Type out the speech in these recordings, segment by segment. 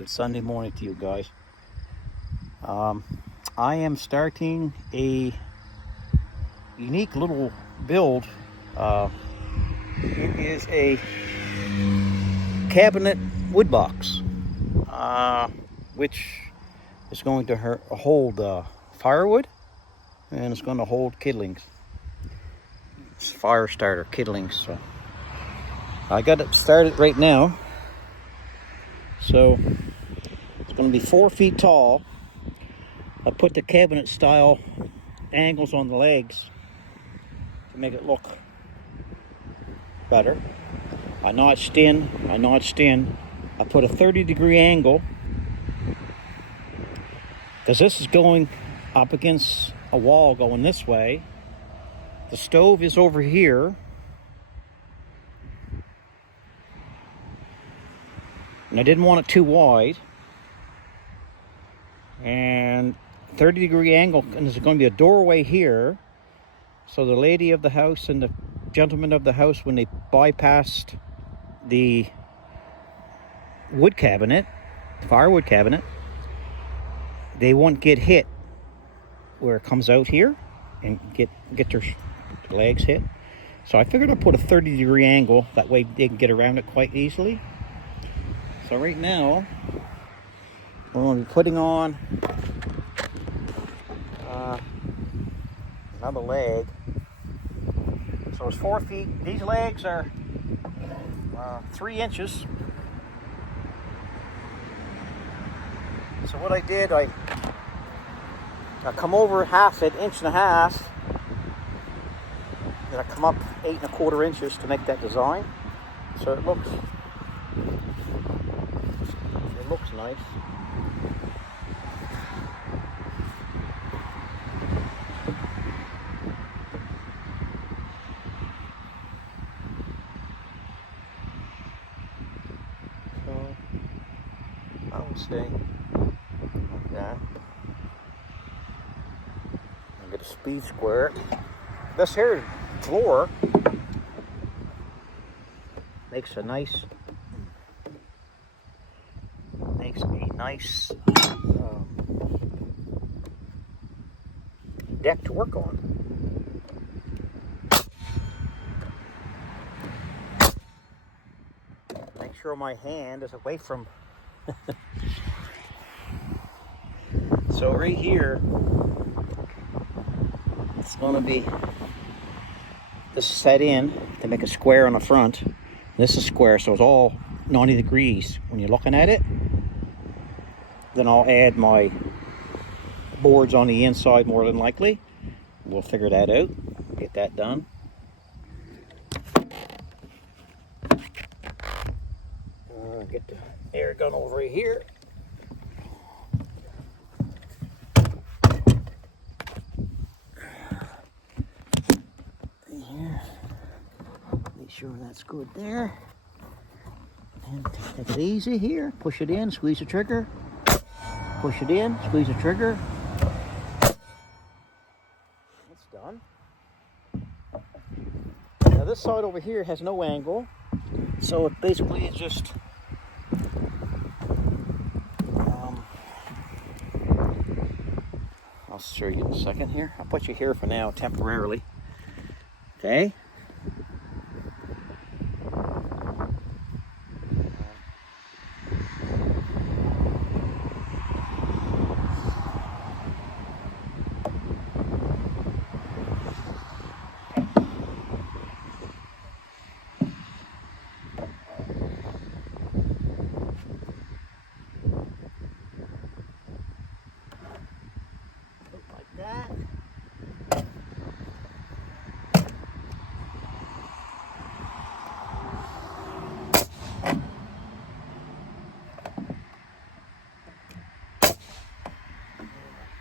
Good Sunday morning to you guys. I am starting a unique little build. It is a cabinet wood box, which is going to hold firewood, and it's going to hold kidlings. It's fire starter kidlings. So I got it started right now. So it's going to be 4 feet tall. I put the cabinet style angles on the legs to make it look better. I notched in. I put a 30-degree angle because this is going up against a wall going this way. The stove is over here. And I didn't want it too wide. And 30-degree angle, and there's going to be a doorway here. So the lady of the house and the gentleman of the house, when they bypassed the wood cabinet, firewood cabinet, they won't get hit where it comes out here and get their legs hit. So I figured I'd put a 30-degree angle, that way they can get around it quite easily. So right now we're going to be putting on another leg. So it's 4 feet. These legs are 3 inches. So what I did, I come over half an inch and a half, then I come up 8 1/4 inches to make that design. So it looks nice. So I would say like that. I'll get a speed square. This here floor makes a nice deck to work on. Make sure my hand is away from so right here it's going to be this is set in to make a square on the front. This is square, so it's all 90 degrees when you're looking at it. Then I'll add my boards on the inside more than likely. We'll figure that out, get that done. Get the air gun over here. There. Make sure that's good there. And take it easy here. Push it in, squeeze the trigger. Push it in, squeeze the trigger. That's done. Now this side over here has no angle, so it basically is just I'll show you in a second here. I'll put you here for now temporarily. Okay.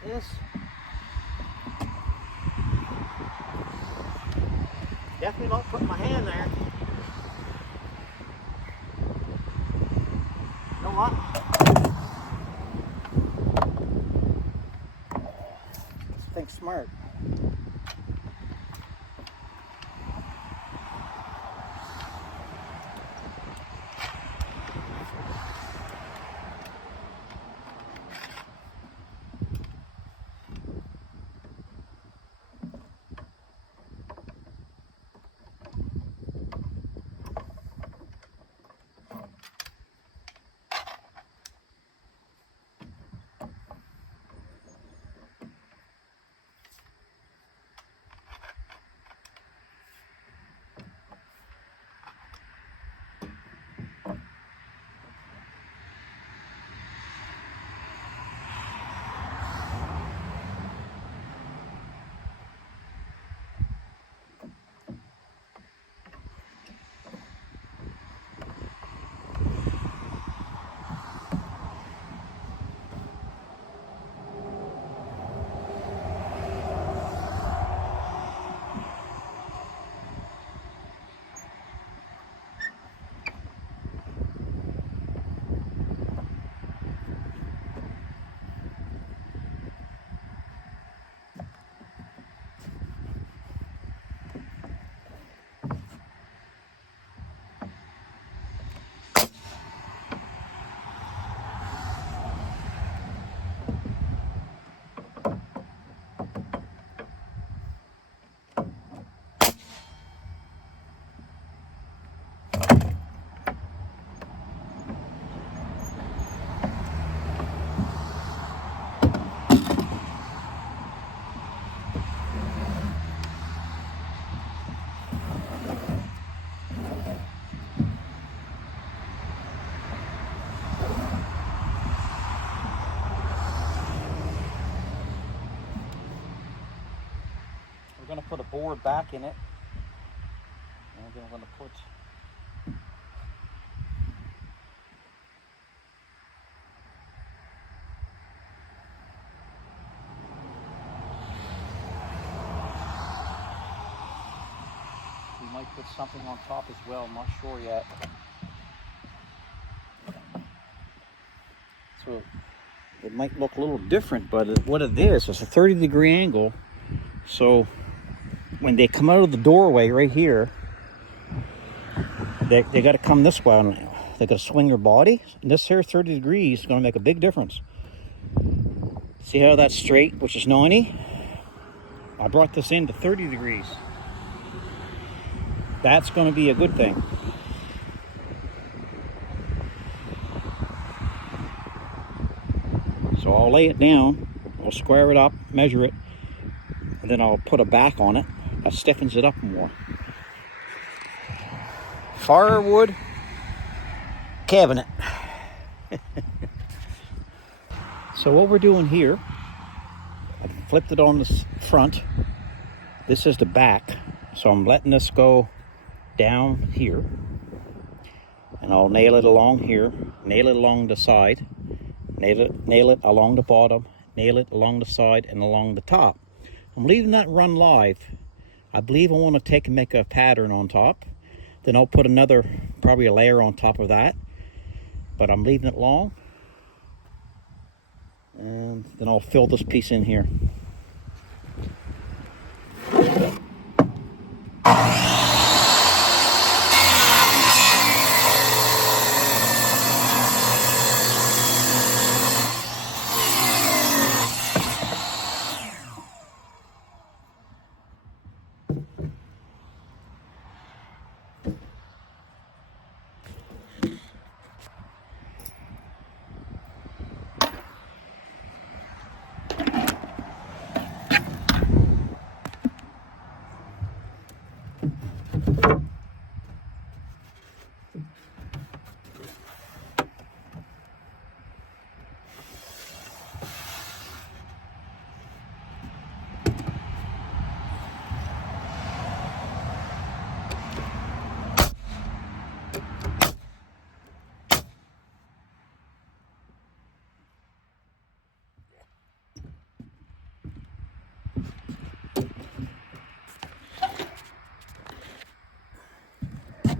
This definitely not putting my hand there. You know what? Let's think smart. put a board back in it. And then I'm going to put might put something on top as well. I'm not sure yet. So it might look a little different, but what it is, it's a 30-degree angle. So when they come out of the doorway right here, they got to come this way. They got to swing their body. And this here 30 degrees is going to make a big difference. See how that's straight, which is 90? I brought this in to 30 degrees. That's going to be a good thing. So I'll lay it down, I'll square it up, measure it, and then I'll put a back on it that stiffens it up more. Firewood cabinet. So what we're doing here, I've flipped it on the front. This is the back. So I'm letting this go down here, and I'll nail it along here, nail it along the side, nail it along the bottom, nail it along the side and along the top. I'm leaving that run live. I believe I want to take and make a pattern on top. Then I'll put another, probably a layer on top of that. But I'm leaving it long. And then I'll fill this piece in here.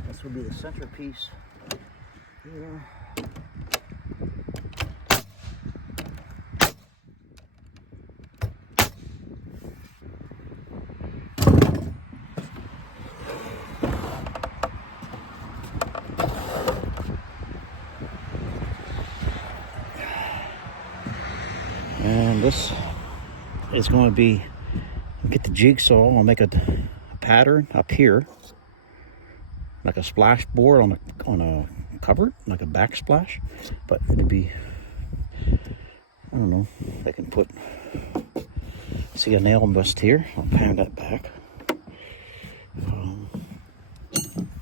This will be the centerpiece here. And this is going to be, get the jigsaw, I'll make a pattern up here, like a splash board on a cupboard, like a backsplash. But it'll be, I don't know, I can put, see a nail bust here, I'll pound that back.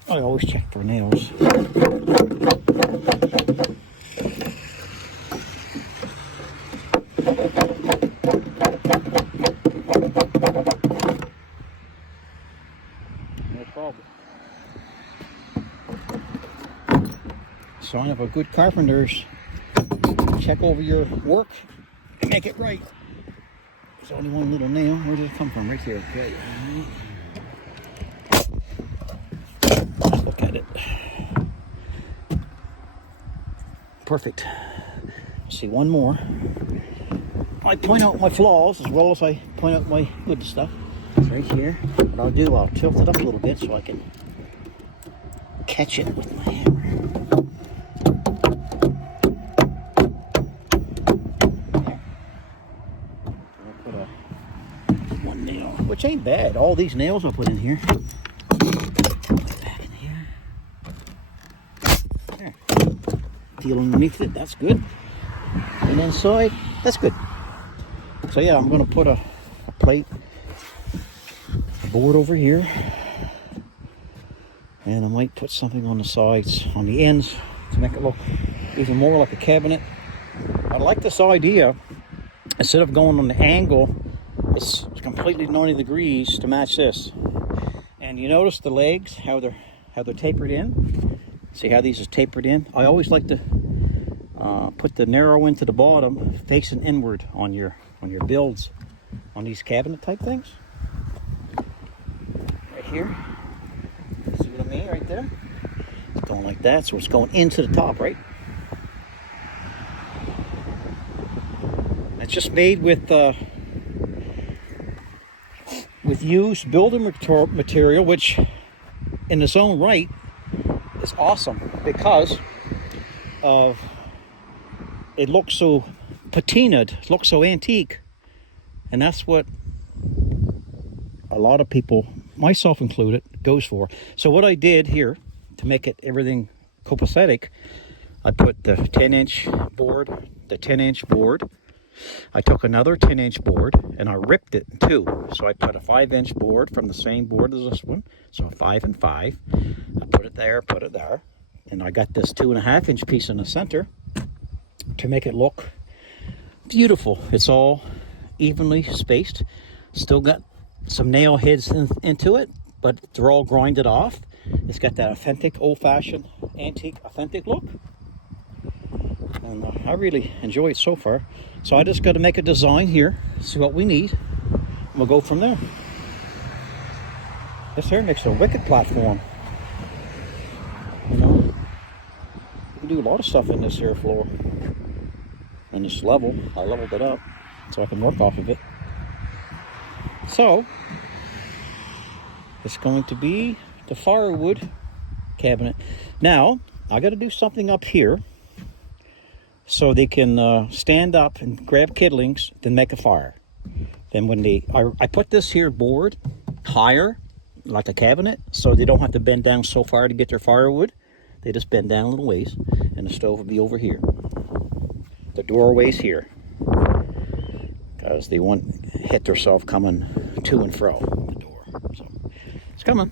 I always check for nails. No problem. Sign of a good carpenter's, check over your work and make it right. There's only one little nail. Where did it come from? Right here. Okay. Let's look at it. Perfect. See, one more. I point out my flaws as well as I point out my good stuff. Right here. What I'll do, I'll tilt it up a little bit so I can catch it with my hammer. Which ain't bad. All these nails I'll put in here. Back in here. There. Feel underneath it, that's good. And inside, that's good. So yeah, I'm going to put a plate, a board over here. And I might put something on the sides, on the ends, to make it look even more like a cabinet. I like this idea. Instead of going on the angle It's completely 90 degrees to match this. And you notice the legs, how they're tapered in. See how these are tapered in? I always like to put the narrow into the bottom, facing inward on your builds, on these cabinet type things. Right here. See what I mean? Right there. It's going like that, so it's going into the top, right? It's just made with used building material, which in its own right is awesome because of it looks so patinaed, it looks so antique, and that's what a lot of people, myself included, goes for. So what I did here to make it everything copacetic, I put the 10-inch board, the 10-inch board. I took another 10-inch board and I ripped it in two. So I put a 5-inch board from the same board as this one, so a 5 and 5. I put it there, and I got this 2.5-inch piece in the center to make it look beautiful. It's all evenly spaced. Still got some nail heads into it, but they're all grinded off. It's got that authentic, old-fashioned, antique, authentic look. And I really enjoy it so far. So I just got to make a design here, see what we need, and we'll go from there. This here makes a wicked platform. You know, you can do a lot of stuff in this here floor. And this level, I leveled it up so I can work off of it. So, it's going to be the Firewood Cabinet. Now, I got to do something up here so they can stand up and grab kindlings, then make a fire. Then when I put this here board higher, like a cabinet, so they don't have to bend down so far to get their firewood. They just bend down a little ways, and the stove will be over here. The doorway's here, because they won't hit themselves coming to and fro the door. So it's coming.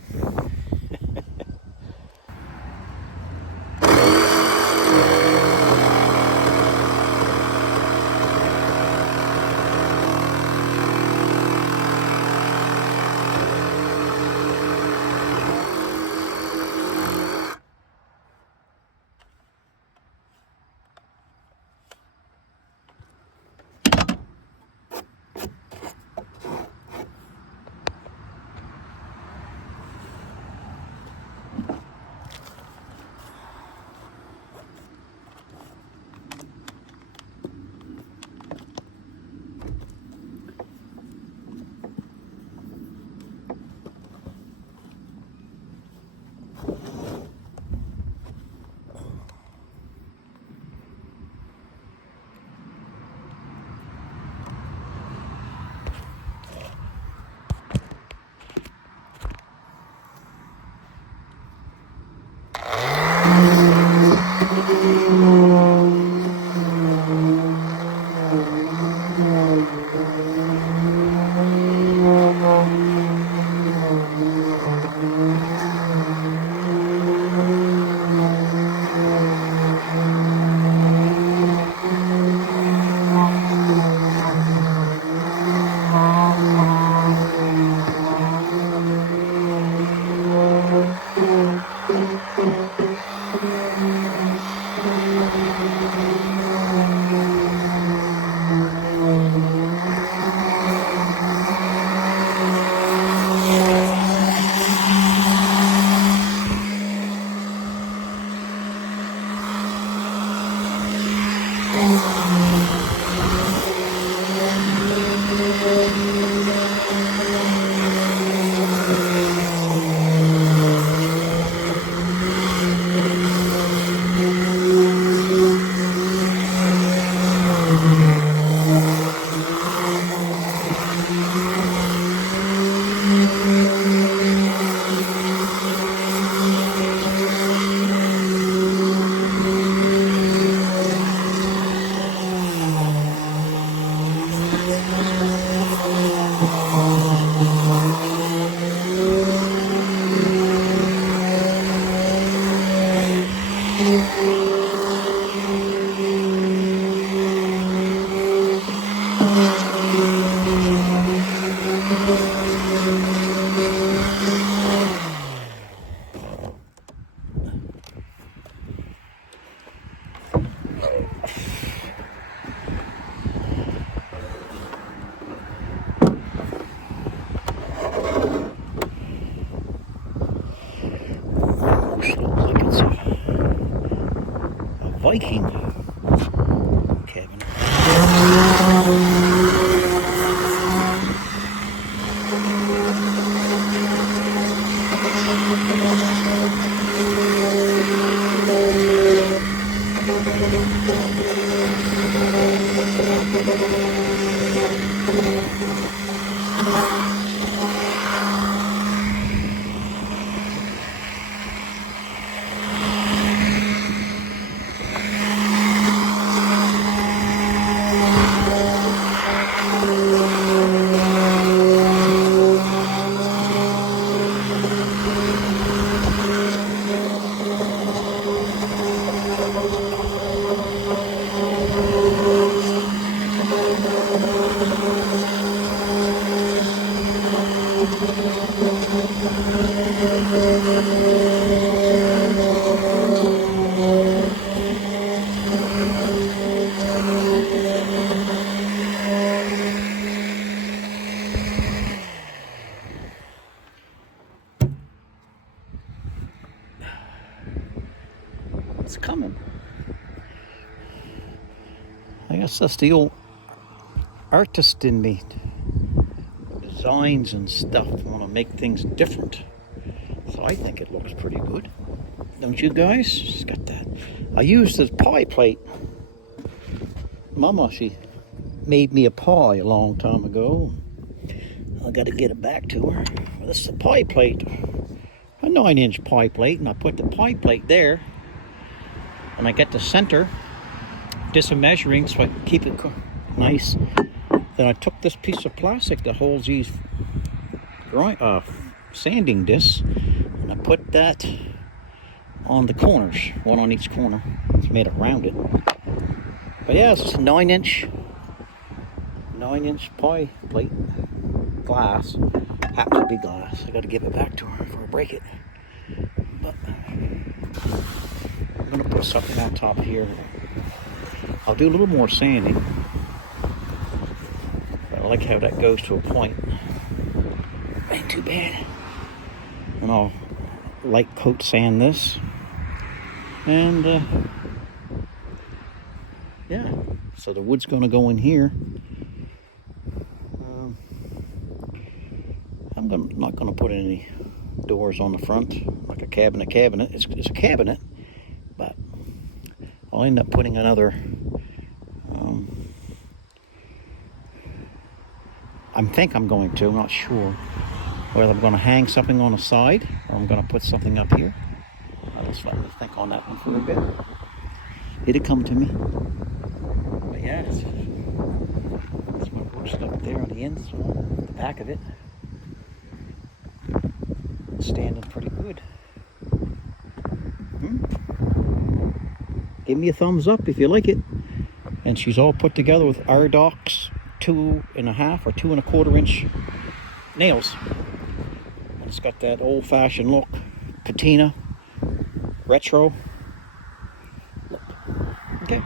Viking cabinet. It's coming. I guess that's the old artist in me. Designs and stuff. I want to make things different. So I think it looks pretty good. Don't you guys? It's got that. I used this pie plate. Mama, she made me a pie a long time ago. I got to get it back to her. Well, this is a pie plate. A 9-inch pie plate. And I put the pie plate there. And I get the center. Did some measuring so I can keep it nice. Then I took this piece of plastic that holds these sanding discs, and I put that on the corners, one on each corner. It's made it rounded. But yeah, it's a 9-inch pie plate, glass. Happens to be glass. I got to give it back to her before I break it. But I'm gonna put something on top here. I'll do a little more sanding. I like how that goes to a point. Ain't too bad. And I'll light coat sand this. And yeah, so the wood's going to go in here. I'm not going to put any doors on the front like a cabinet. It's a cabinet, but I'll end up putting another. I think I'm going to, I'm not sure whether I'm going to hang something on the side or I'm going to put something up here. I'll just let me think on that one for a bit. It'll come to me. But yeah, that's my wood stuff there on the inside, the back of it. It's standing pretty good. Give me a thumbs up if you like it. And she's all put together with Ardox 2.5 or 2.25 inch nails. And it's got that old-fashioned look, patina, retro look. Okay.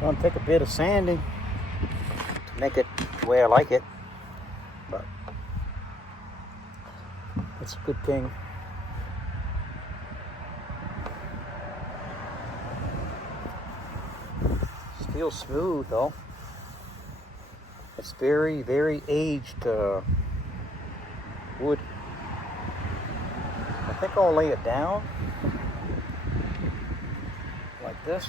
Gonna take a bit of sanding to make it the way I like it, but it's a good thing. Still smooth though. It's very, very aged wood. I think I'll lay it down like this.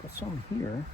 Put some here.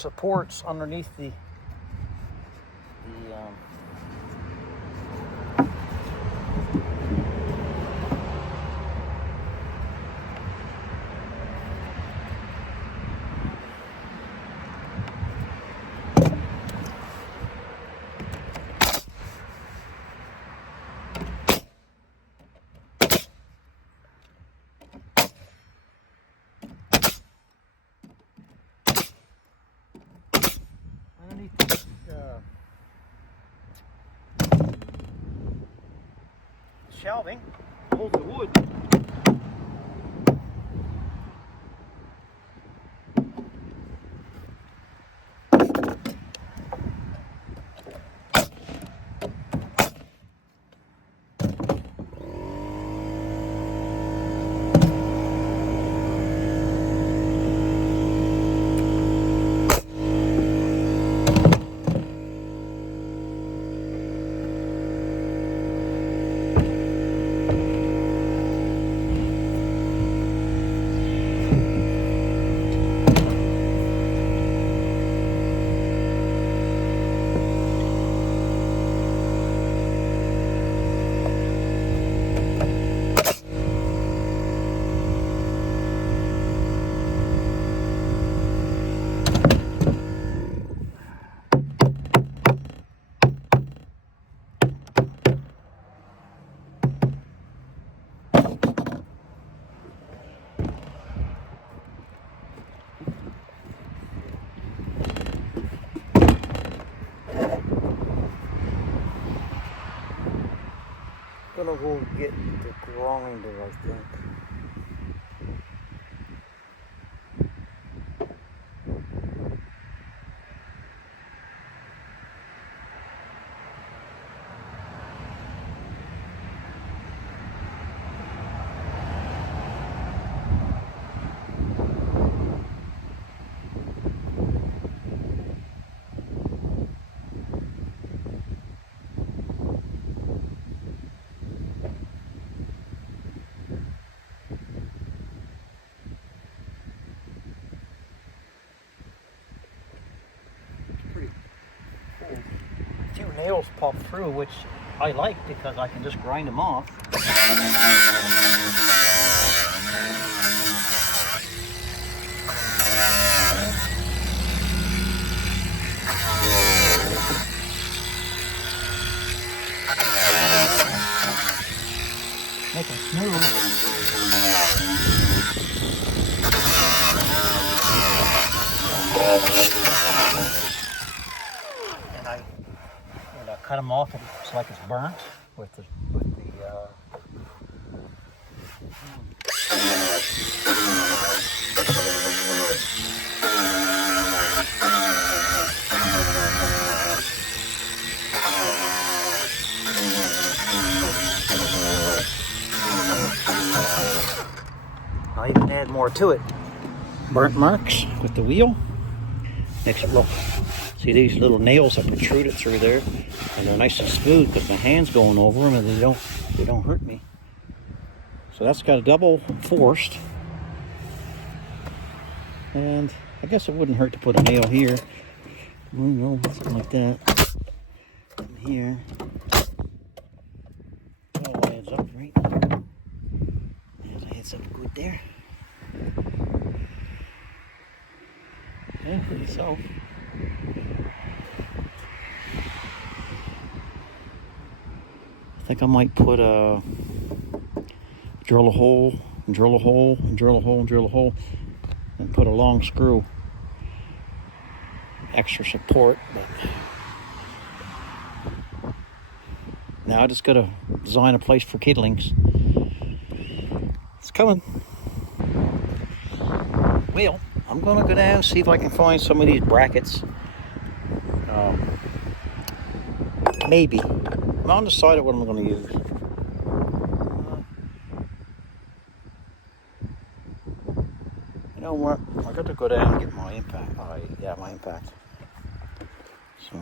supports underneath the shelving, hold the wood. Gonna go get the grinder, I think. Few nails pop through, which I like because I can just grind them off. Make it smooth. And I cut them off and it's like it's burnt with the I'll even add more to it. Burnt marks with the wheel. Makes it look. See these little nails that protruded through there, and they're nice and smooth because my hand's going over them and they don't hurt me. So that's got a double forced, and I guess it wouldn't hurt to put a nail here. You know, something like that. And here, it all adds up, right? That adds up good there. Yeah, pretty so. I think I might put drill a hole, and drill a hole, and drill a hole, and drill a hole, and put a long screw. Extra support, but now I just gotta design a place for kidlings. It's coming. Well, I'm gonna go down and see if I can find some of these brackets. Maybe. I'm undecided what I'm gonna use. You know what? I got to go down and get my impact. Yeah, my impact. So.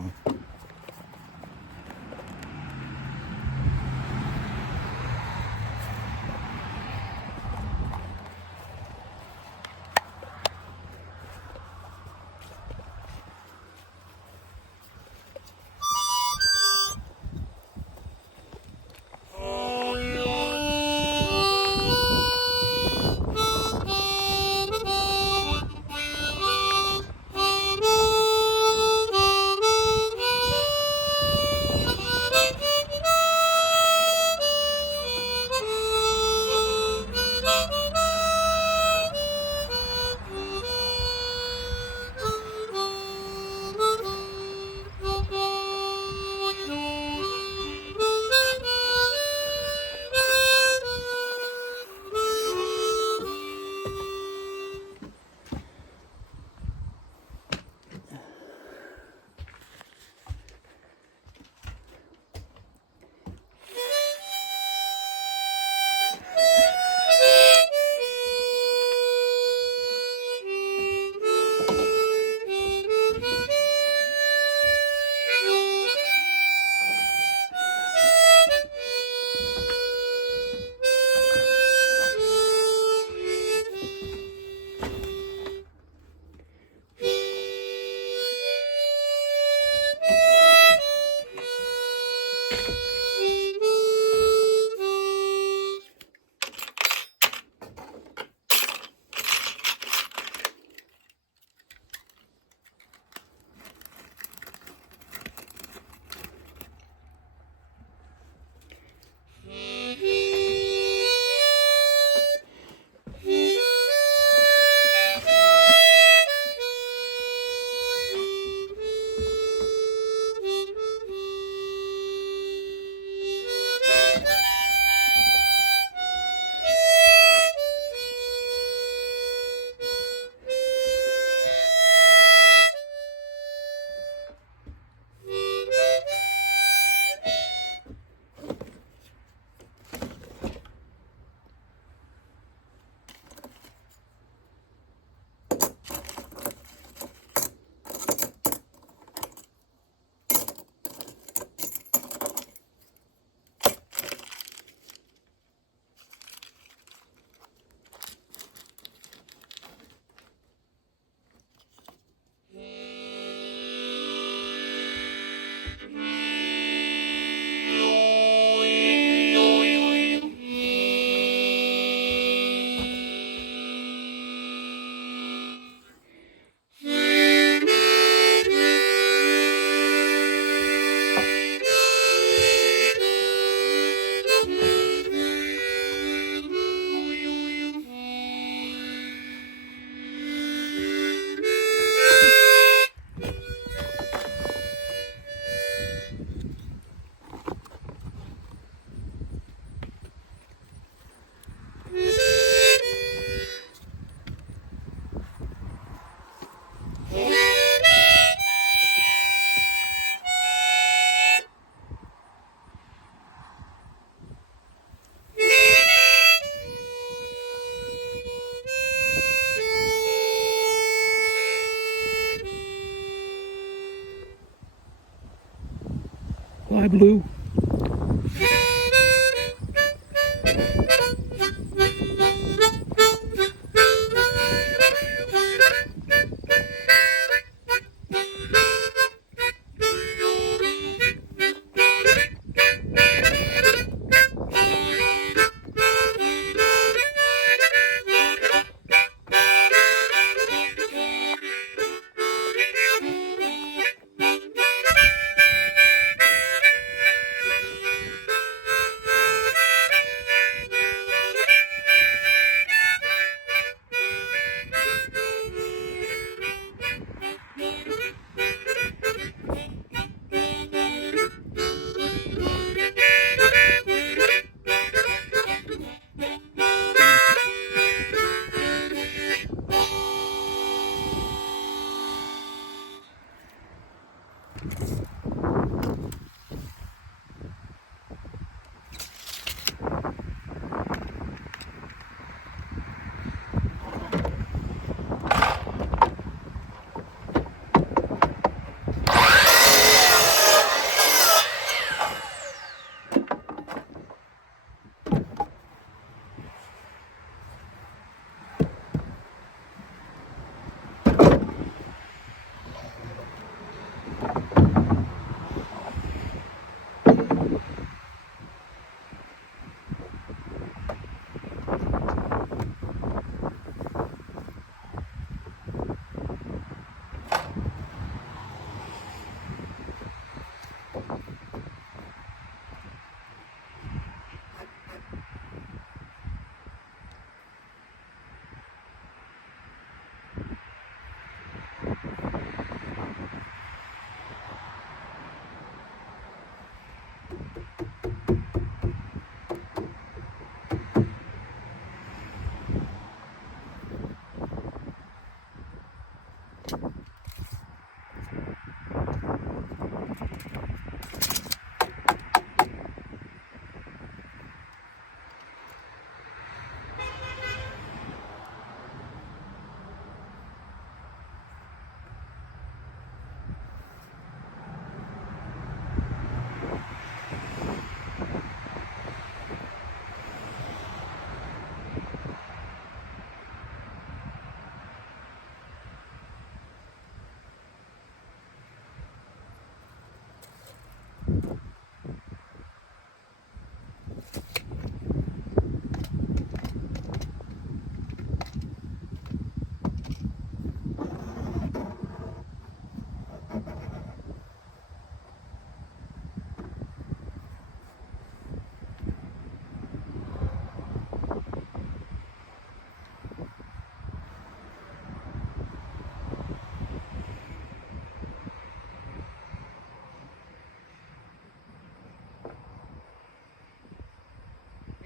Bye, Blue.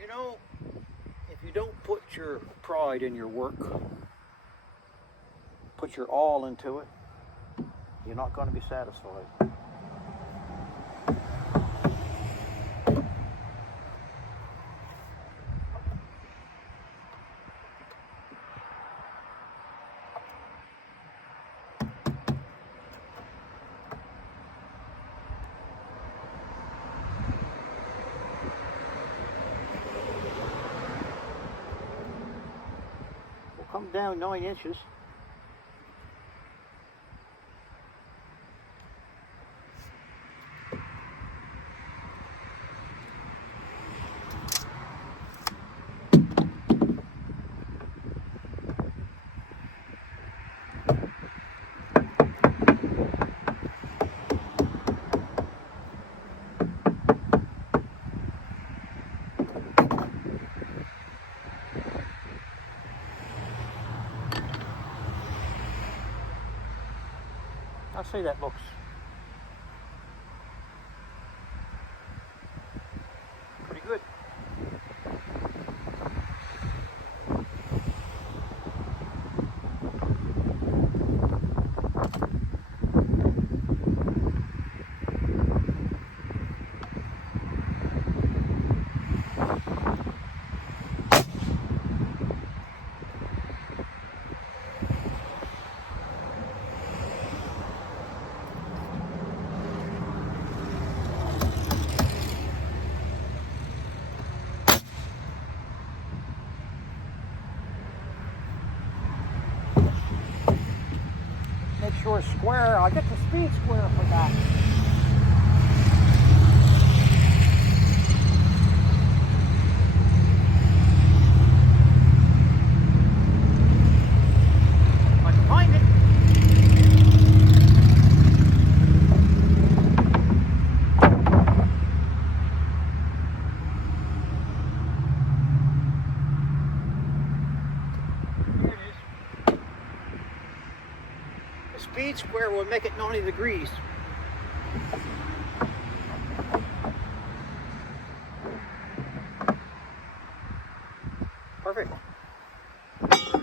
You know, if you don't put your pride in your work, put your all into it, you're not going to be satisfied. We'll come down 9 inches. I'd say that looks pretty good. sure square. I'll get the speed square for that. If I can find it. Speed square will make it 90 degrees. Perfect. That's a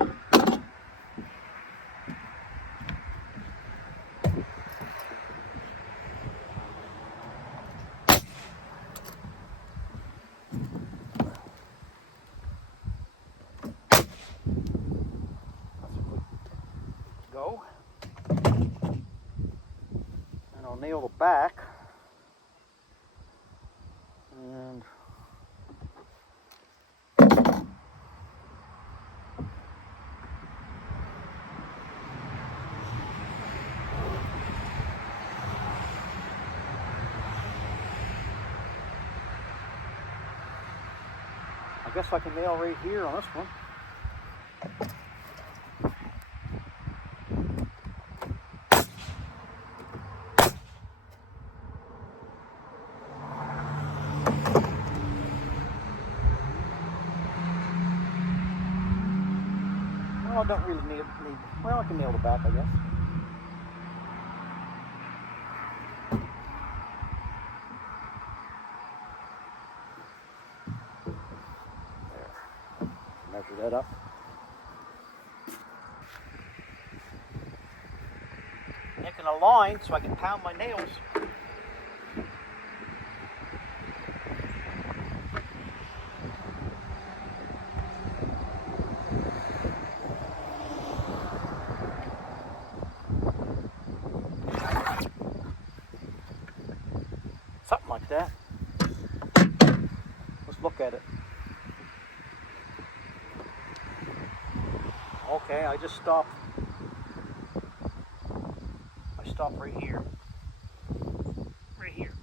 good go. And I'll nail the back. And I guess I can nail right here on this one. Well, I don't really need, well, I can nail the back, I guess. There. Measure that up. Making a line so I can pound my nails. Something like that. Let's look at it. Okay, I just stopped. I stopped right here. Right here.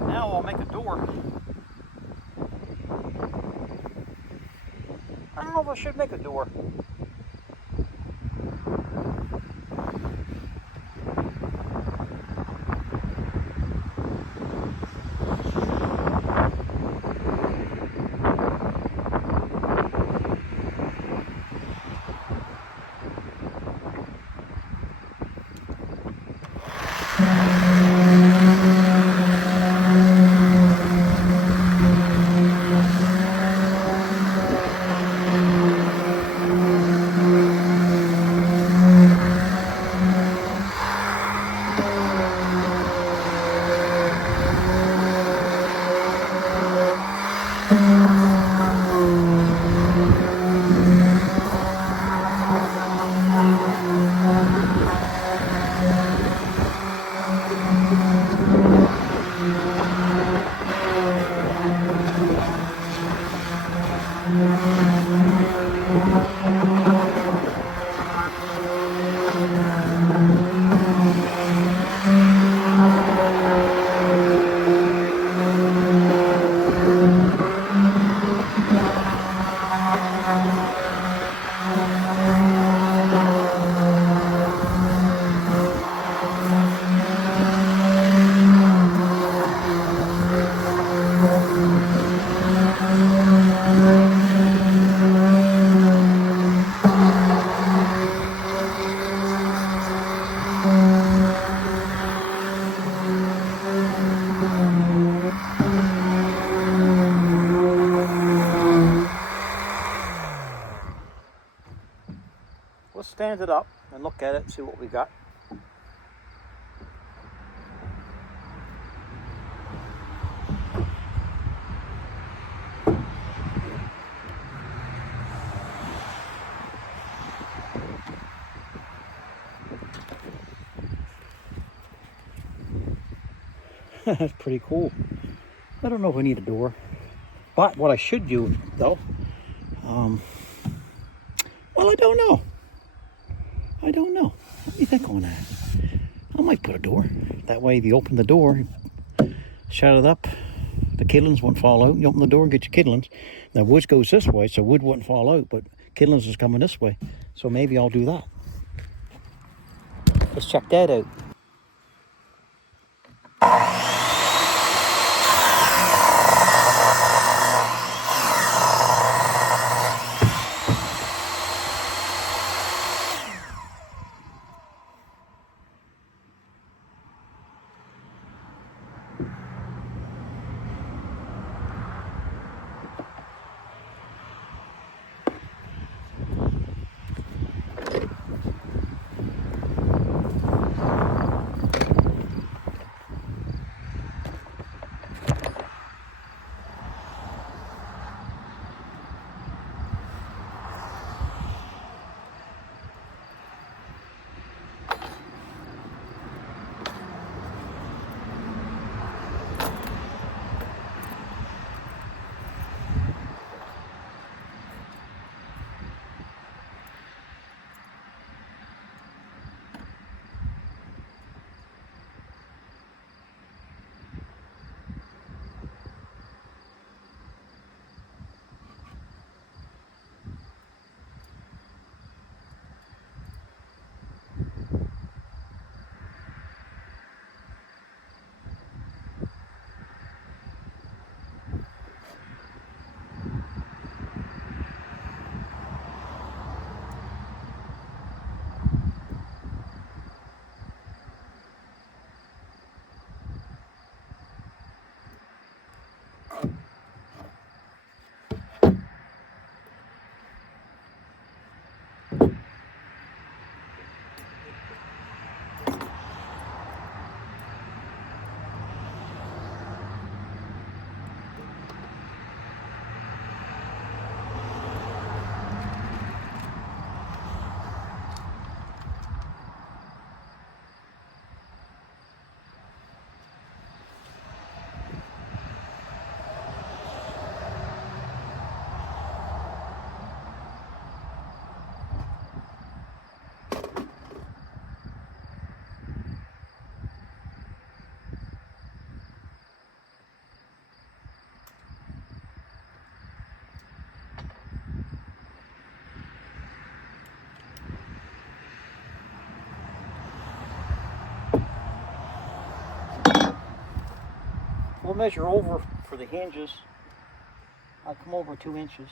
Now I'll make a door. I don't know if I should make a door. stand it up and look at it and see what we got. That's pretty cool. I don't know if we need a door, but what I should do though, well, I don't know. What do you think on that? I might put a door. That way if you open the door, shut it up, the kidlings won't fall out. You open the door and get your kidlings. Now wood goes this way, so wood wouldn't fall out, but kidlings is coming this way. So maybe I'll do that. Let's check that out. We'll measure over for the hinges. I'll come over 2 inches.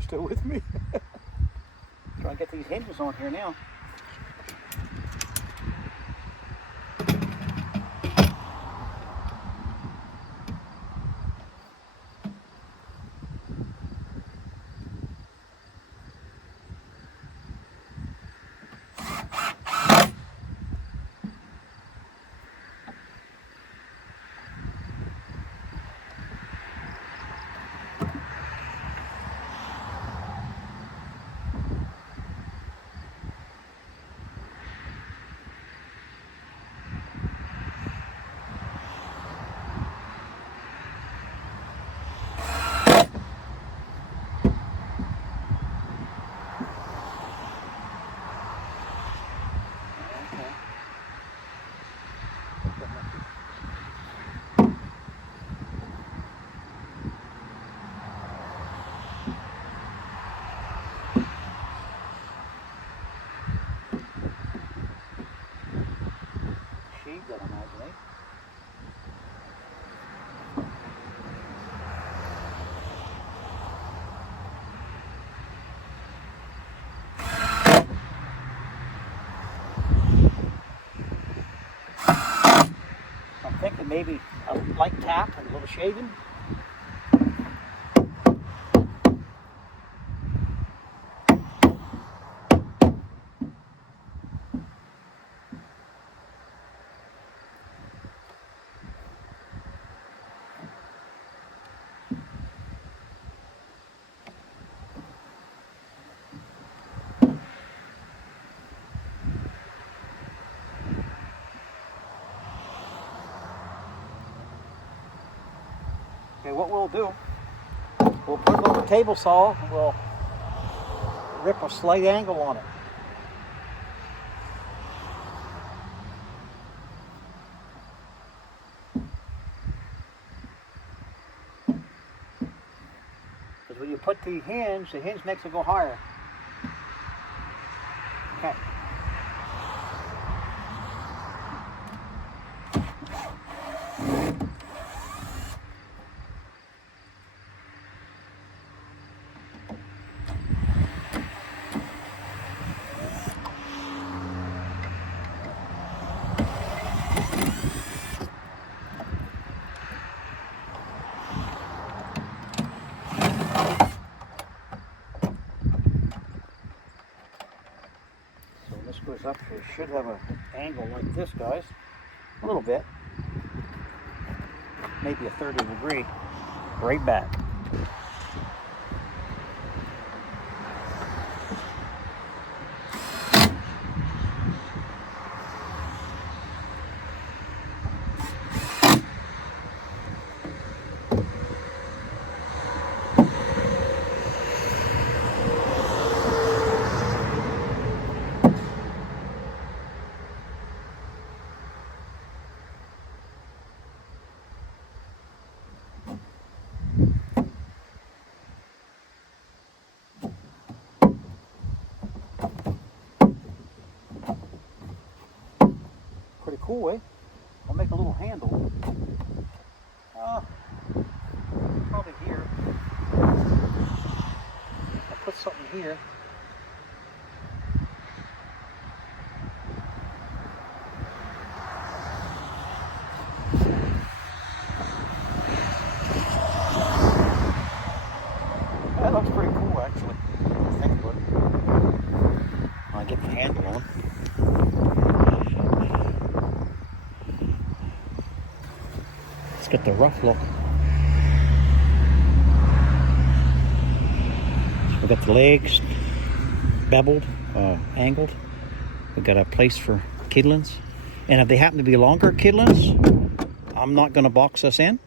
is still with me. Trying to get these hinges on here now. That I'm imagining. I'm thinking maybe a light tap and a little shaving. Okay, what we'll do, we'll put it on the table saw and we'll rip a slight angle on it. Because when you put the hinge makes it go higher. Okay. This goes up, so it should have an angle like this, guys. A little bit. Maybe a 30 degree. Right back. Pretty cool, eh? I'll make a little handle. Probably here. I'll put something here. That looks pretty cool, actually. I think about it. I'll get the handle on. Let's get the rough look. We've got the legs beveled, angled. We've got a place for kidlings. And if they happen to be longer kidlings, I'm not going to box us in.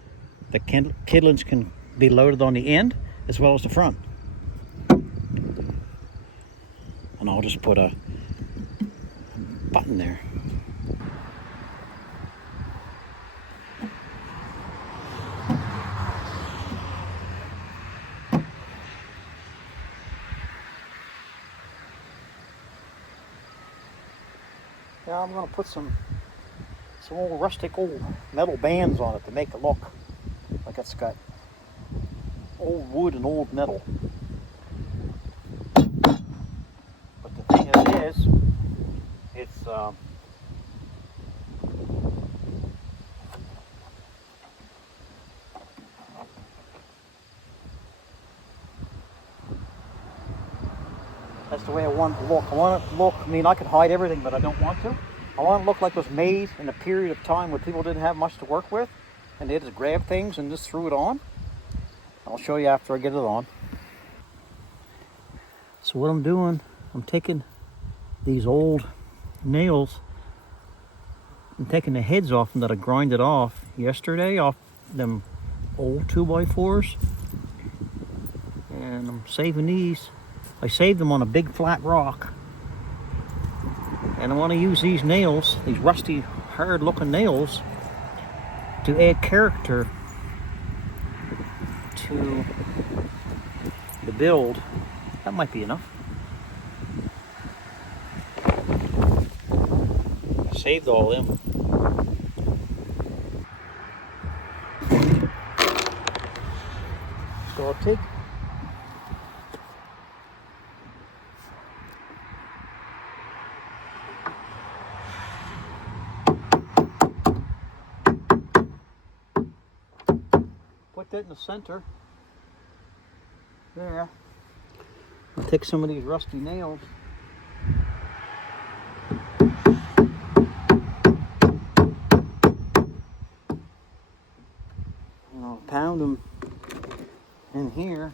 The kidlings can be loaded on the end as well as the front. And I'll just put a button there. Now I'm going to put some old rustic old metal bands on it to make it look like it's got old wood and old metal. is, it's that's the way I want it to look. I want it to look, I mean, I could hide everything, but I don't want to. I want it to look like it was made in a period of time where people didn't have much to work with, and they just grabbed things and just threw it on. I'll show you after I get it on. So what I'm doing, I'm taking these old nails and taking the heads off them that I grinded off yesterday, off them old 2x4s. And I'm saving these. I saved them on a big flat rock. And I want to use these nails, these rusty, hard looking nails, to add character to the build. That might be enough. I saved all of them. So I'll take put that in the center. There. I'll take some of these rusty nails. And I'll pound them in here.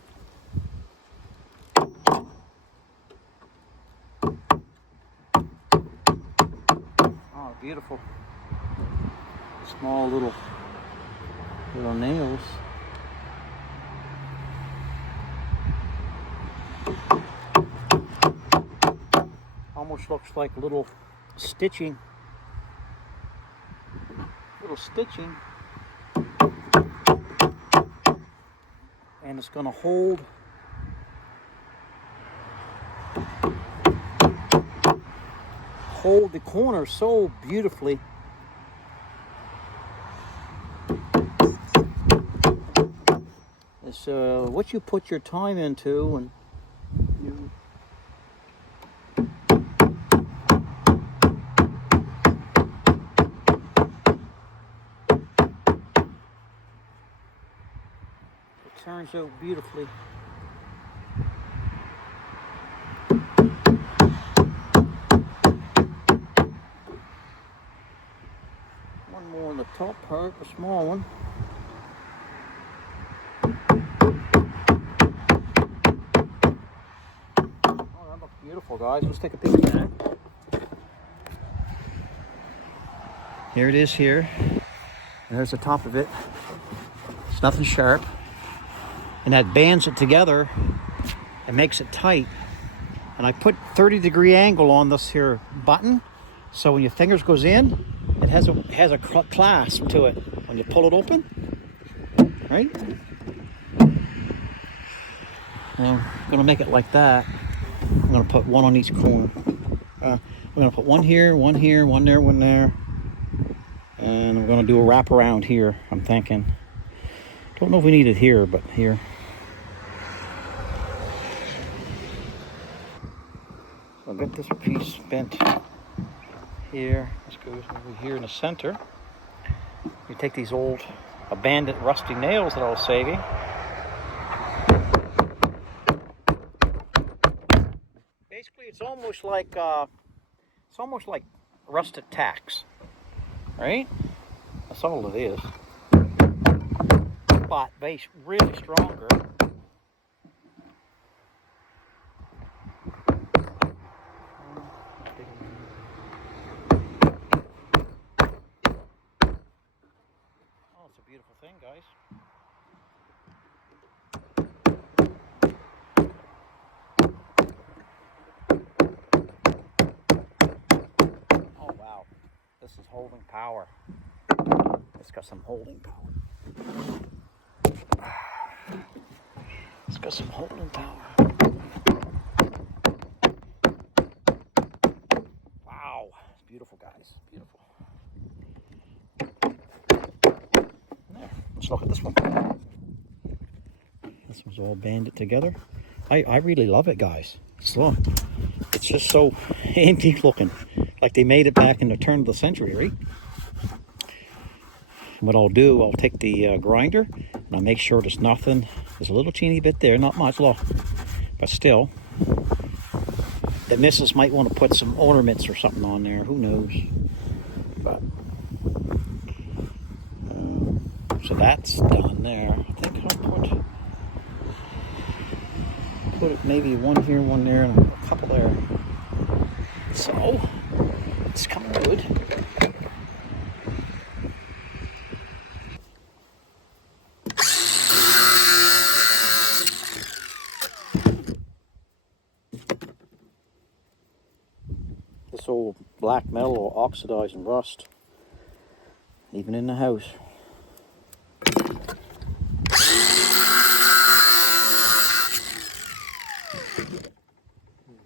Oh, beautiful. Small little nails. Almost looks like little stitching. And it's going to hold the corner so beautifully. It's what you put your time into, and you it turns out beautifully. One more on the top part, a small one. Beautiful, guys. Let's take a peek at that. Here it is here. There's the top of it. It's nothing sharp. And that bands it together and makes it tight. And I put 30-degree angle on this here button, so when your fingers goes in, it has a clasp to it when you pull it open, right? Now, I'm gonna make it like that. I'm going to put one on each corner. I'm going to put one here, one there, one there. And I'm going to do a wrap around here, I'm thinking. Don't know if we need it here, but here. So I'll get this piece bent here. This goes over here in the center. You take these old abandoned rusty nails that I was saving. Basically, it's almost like rusted tacks, right? That's all it is. But base really stronger. Oh, it's a beautiful thing, guys. This is holding power. It's got some holding power. It's got some holding power. Wow. It's beautiful, guys. Beautiful. There. Let's look at this one. This one's all banded together. I really love it, guys. It's just so antique looking, like they made it back in the turn of the century, right? What I'll do, I'll take the grinder and I'll make sure there's nothing. There's a little teeny bit there, not much, look, but still. The missus might want to put some ornaments or something on there. Who knows? But so that's done there. I think I'll put it maybe one here, one there, and a couple there. So it's coming good. This old black metal will oxidize and rust, even in the house.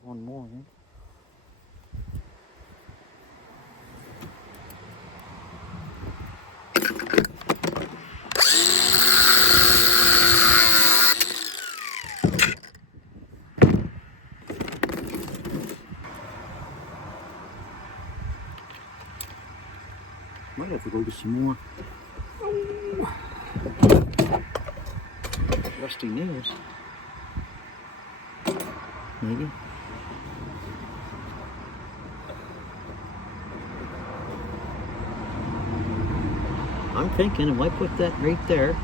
One more here. Might have to go get some more rusty nails. Maybe. I'm thinking I might put that right there.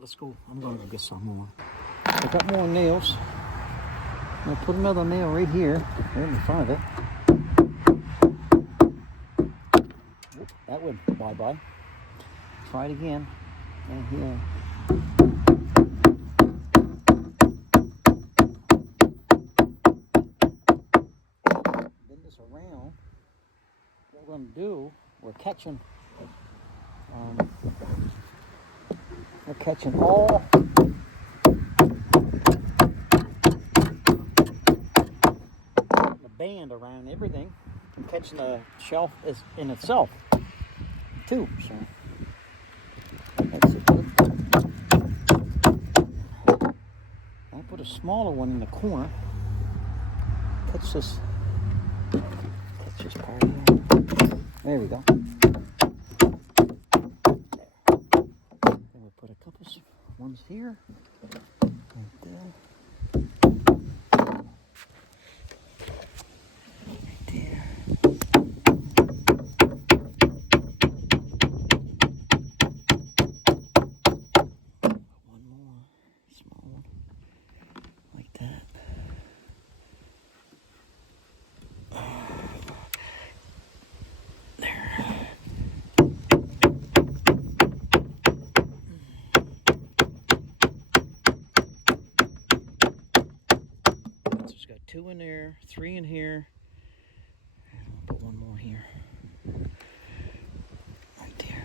Let's go. I'm going to go get some more. I got more nails. I'm going to put another nail right here, right in front of it. Oop, that went bye-bye. Try it again. And here. Bend this around. What we're going to do, we're catching all the band around everything and catching the shelf is in itself too. So that's it. I'll put a smaller one in the corner. Catch this part here. There we go. Put a couple ones here, right there, right there. One more, small one, like that. Got 2 in there, 3 in here, and I'll put one more here, right there.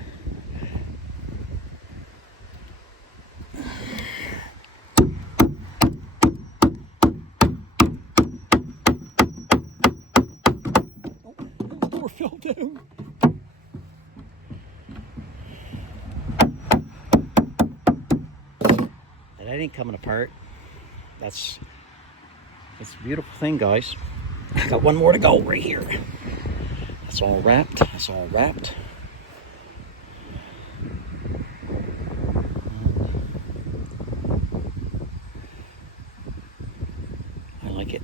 Oh, the door fell down. That ain't coming apart. It's a beautiful thing, guys. I got one more to go right here. That's all wrapped. That's all wrapped. I like it.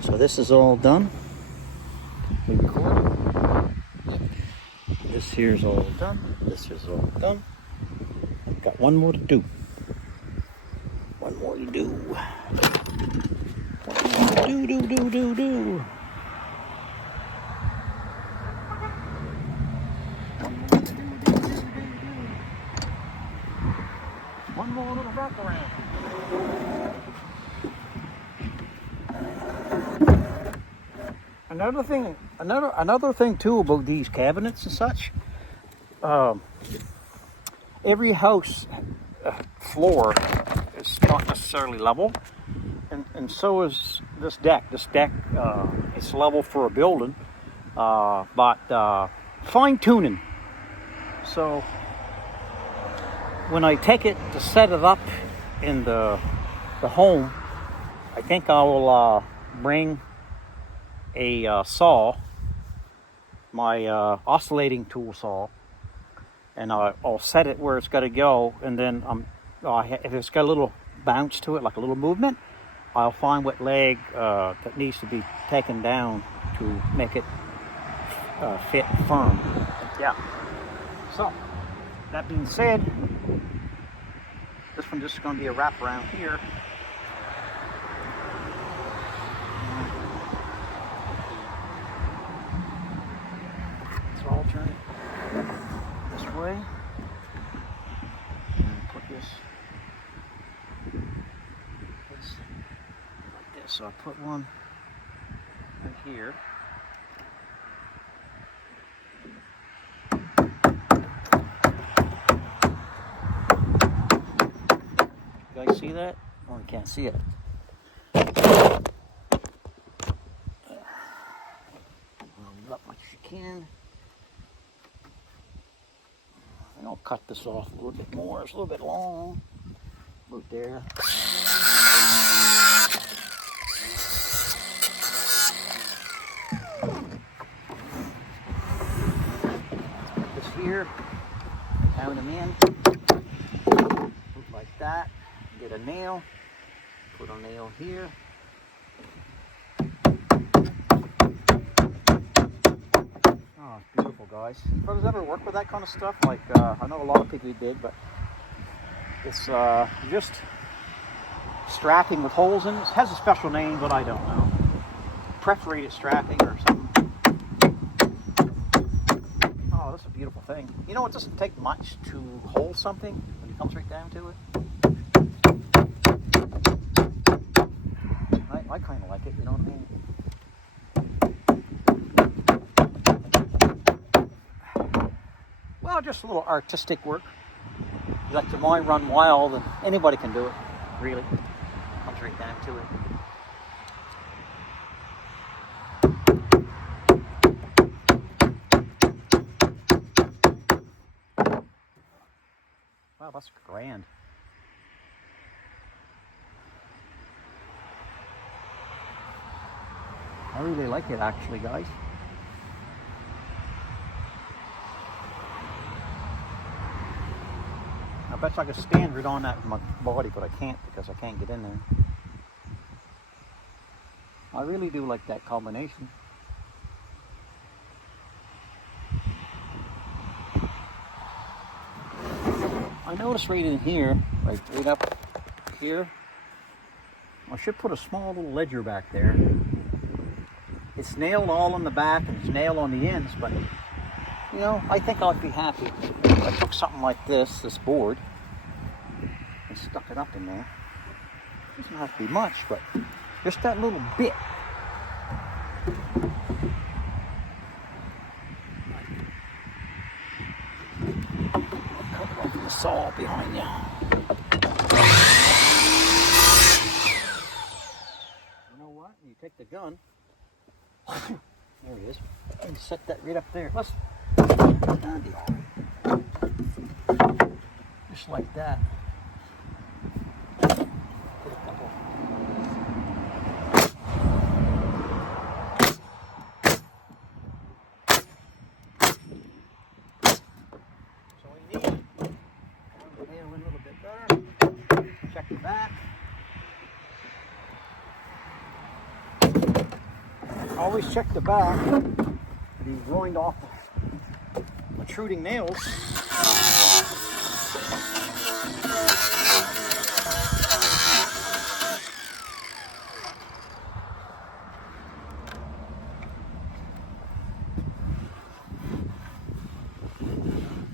So this is all done. We record. This here's all done. This is all done. Got one more to do. One more to do. One more to do. Another thing too about these cabinets and such. Every house floor is not necessarily level, and so is this deck. This deck is level for a building, but fine tuning. So when I take it to set it up in the home, I think I will bring a saw, my oscillating tool saw, and I'll set it where it's got to go, and then if it's got a little bounce to it, like a little movement, I'll find what leg that needs to be taken down to make it fit firm. Yeah. So, that being said, this one just is going to be a wrap around here. So I'll turn it this way and put this like this. So I'll put one right here. You guys see that? Oh, you can't see it. Roll up much as you can. And I'll cut this off a little bit more. It's a little bit long. About there. Put this here. Pound them in. Put like that. Get a nail. Put a nail here. Oh, it's beautiful, guys. Brothers ever work with that kind of stuff? Like, I know a lot of people did, but it's just strapping with holes in it. It has a special name, but I don't know. Perforated strapping or something. Oh, that's a beautiful thing. You know, it doesn't take much to hold something when it comes right down to it. I kind of like it, you know what I mean? Well, just a little artistic work. Let your mind run wild, and anybody can do it, really. Comes right down to it. Wow, that's grand. I really like it, actually, guys. I bet I could stand right on that with my body, but I can't because I can't get in there. I really do like that combination. I noticed right in here, right up here, I should put a small little ledger back there. It's nailed all in the back and it's nailed on the ends, but you know, I think I'd be happy if I took something like this board, and stuck it up in there. It doesn't have to be much, but just that little bit. I'll cut off the saw behind you. You know what? You take the gun. There it is. And set that right up there. Let's just like that. Put a couple. So we need one nail in a little bit better. Check the back. Always check the back. These groined off the protruding nails.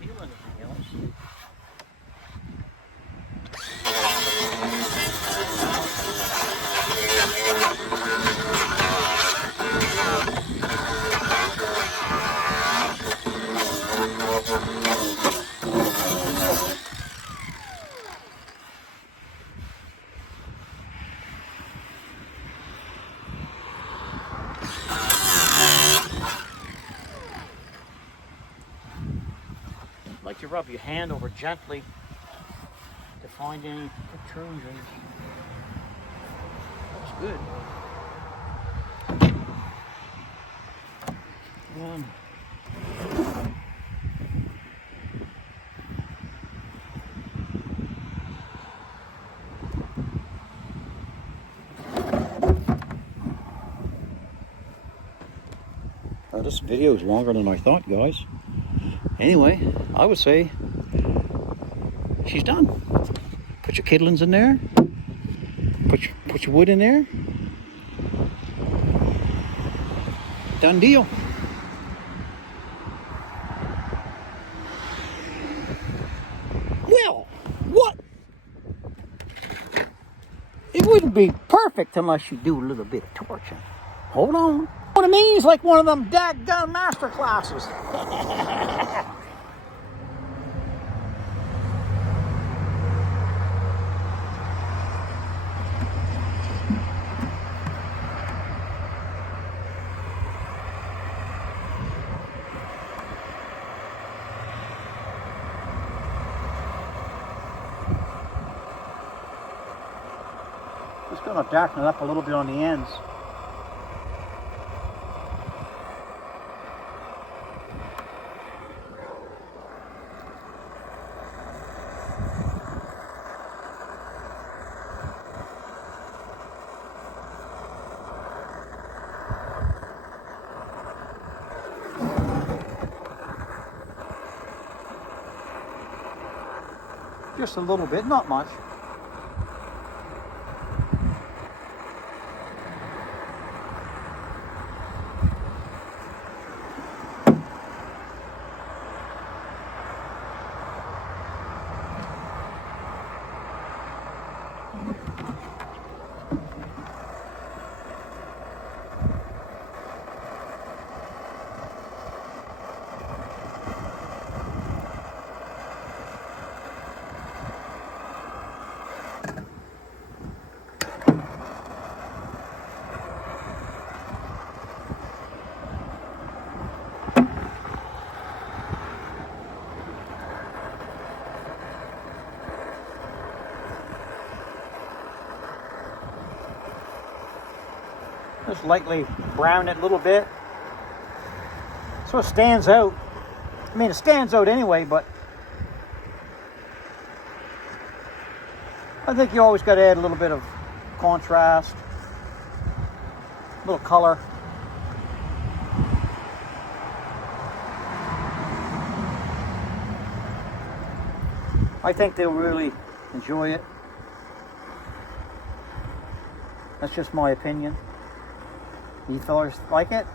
Feel anything else? you rub your hand over gently to find any protrusions. That's good. This video is longer than I thought, guys. Anyway, I would say she's done. Put your kidlings in there. Put your wood in there. Done deal. Well, what? It wouldn't be perfect unless you do a little bit of torching. Hold on. What I mean is like one of them dadgum master classes. Just gonna darken it up a little bit on the ends. Just a little bit, not much. Just lightly brown it a little bit so it stands out. I mean, it stands out anyway, but I think you always got to add a little bit of contrast, a little color. I think they'll really enjoy it. That's just my opinion. You fellas like it?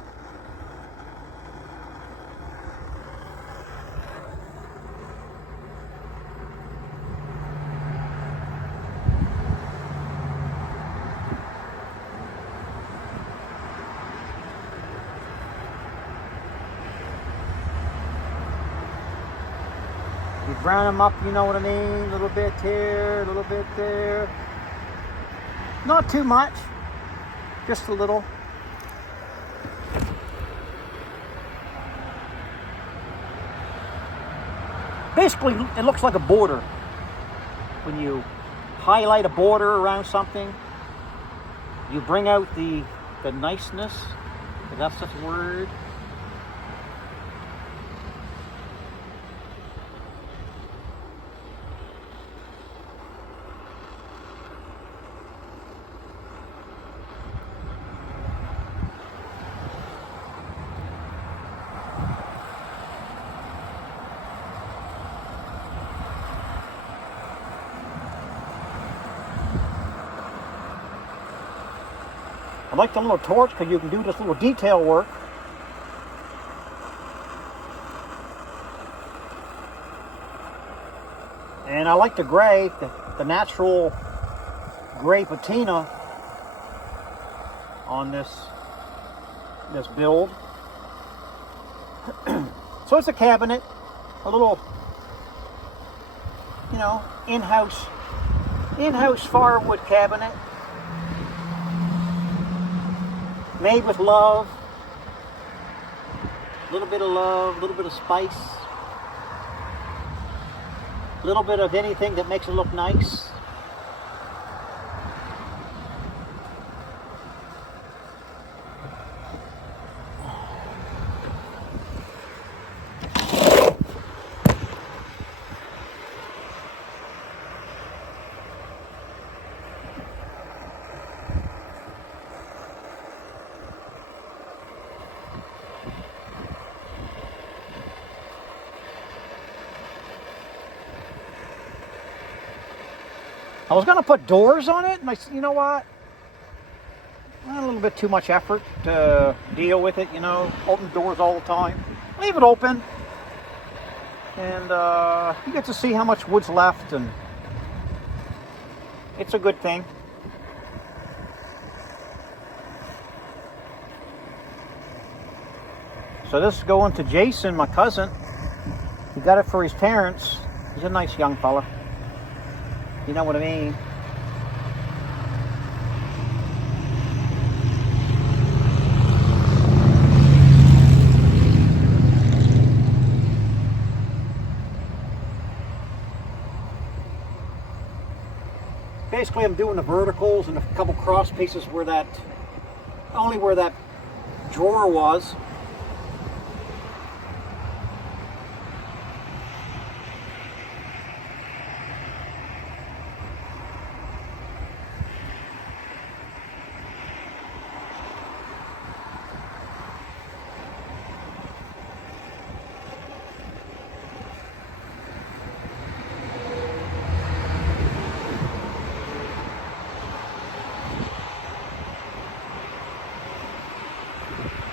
You brown them up, you know what I mean? A little bit here, a little bit there. Not too much, just a little. Basically, it looks like a border. When you highlight a border around something, you bring out the niceness, if that's the word. I like the little torch because you can do this little detail work. And I like the gray, the natural gray patina on this build. So it's a cabinet, a little, you know, in-house firewood cabinet. Made with love, a little bit of love, a little bit of spice. little bit of anything that makes it look nice. I was going to put doors on it, and I said, you know what? A little bit too much effort to deal with it, you know, open doors all the time. Leave it open, and you get to see how much wood's left, and it's a good thing. So this is going to Jason, my cousin. He got it for his parents. He's a nice young fella. You know what I mean? Basically, I'm doing the verticals and a couple cross pieces where that drawer was.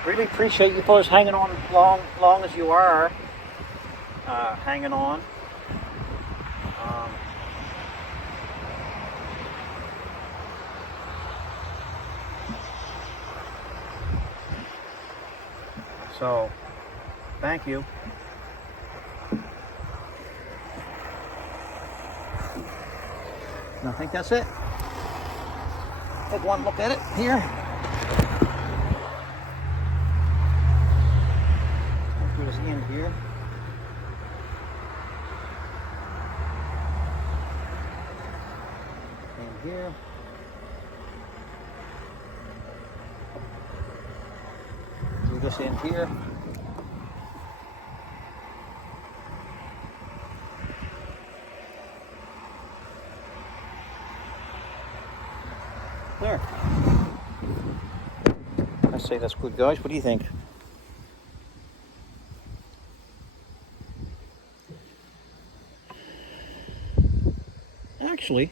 Really appreciate you fellas hanging on long as you are. Hanging on. So, thank you. And I think that's it. Take one look at it here. This end here. And here. Do this end here. There. I say that's good, guys. What do you think? Actually,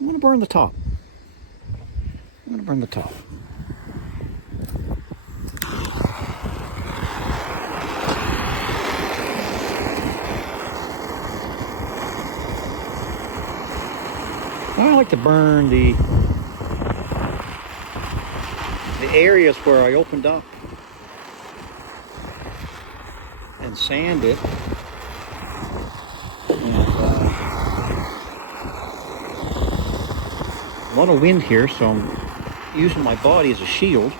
I'm going to burn the top. I'm going to burn the top. I like to burn the areas where I opened up and sand it. A lot of wind here, so I'm using my body as a shield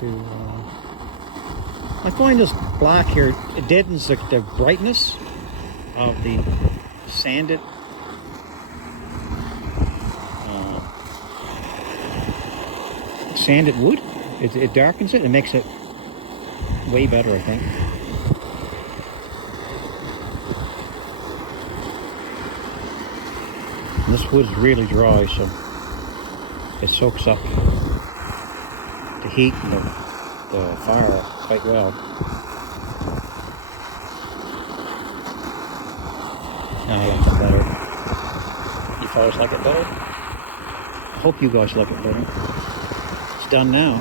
to I find this black here, it deadens the brightness of the sanded wood. It darkens it and makes it way better, I think. And this wood is really dry, so it soaks up the heat and the fire quite well. I like it better. You fellas like it better? I hope you guys like it better. It's done now.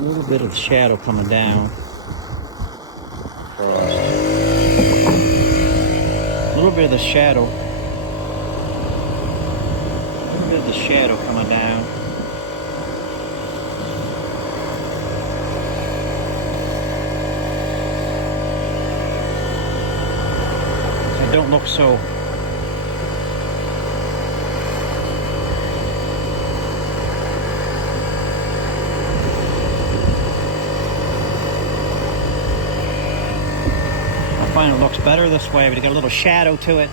A bit of the shadow coming down. A little bit of the shadow. A little bit of the shadow coming down. don't look so... I find it looks better this way, but it got a little shadow to it.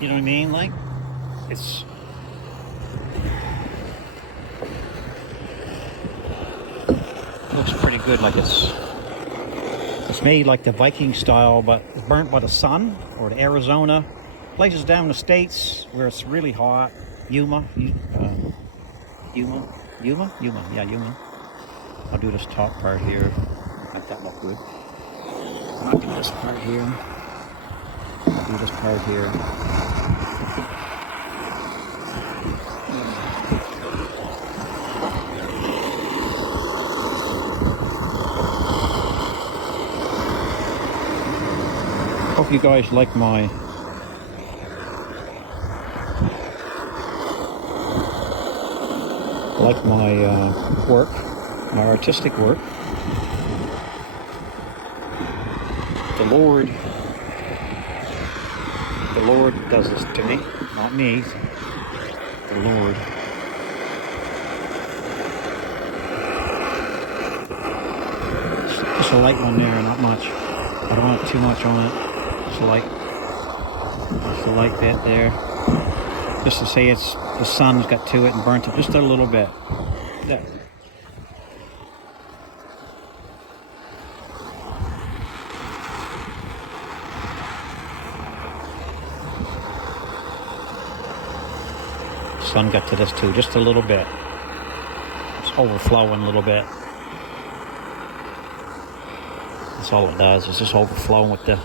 You know what I mean? Like, it's... looks pretty good, like it's made like the Viking style, but it's burnt by the sun, or the Arizona places down in the States where it's really hot. Yuma. I'll do this top part here. Make that look good. I'll do this part here. I'll do this part here. Hope you guys like my work, my artistic work. The Lord does this to me, not me. The Lord. Just a light one there, not much. I don't want too much on it. Just a light bit there. Just to say it's the sun's got to it and burnt it just a little bit. There. Sun got to this too, just a little bit. It's overflowing a little bit. That's all it does, it's just overflowing with the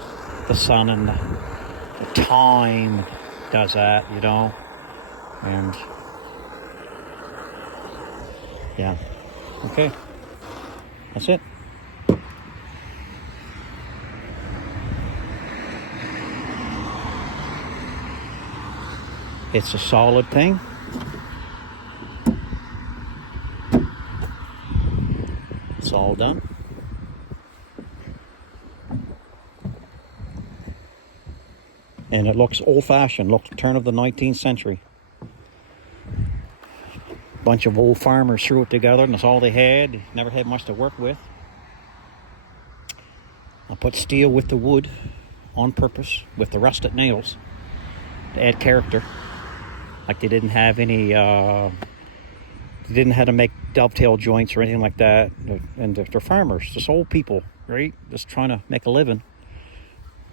sun, and the time does that, you know. And yeah, okay, that's it. It's a solid thing. It's all done. And it looks old-fashioned, looks turn of the 19th century. Bunch of old farmers threw it together, and that's all they had. Never had much to work with. I put steel with the wood on purpose, with the rusted nails, to add character. Like they didn't have any, they didn't have to make dovetail joints or anything like that. And they're farmers, just old people, right? Just trying to make a living.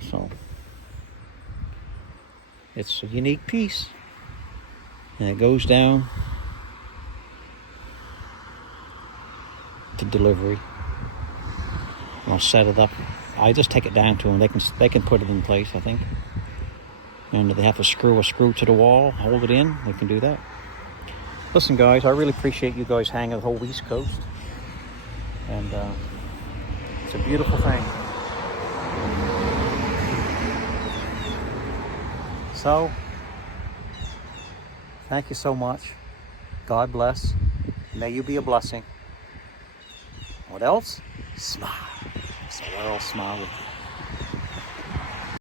So it's a unique piece, and it goes down to delivery. And I'll set it up. I just take it down to them. They can put it in place, I think. And if they have to screw a screw to the wall, hold it in, they can do that. Listen, guys, I really appreciate you guys hanging the whole East Coast, and it's a beautiful thing. So, thank you so much. God bless. May you be a blessing. What else? Smile. So we'll all smile with you.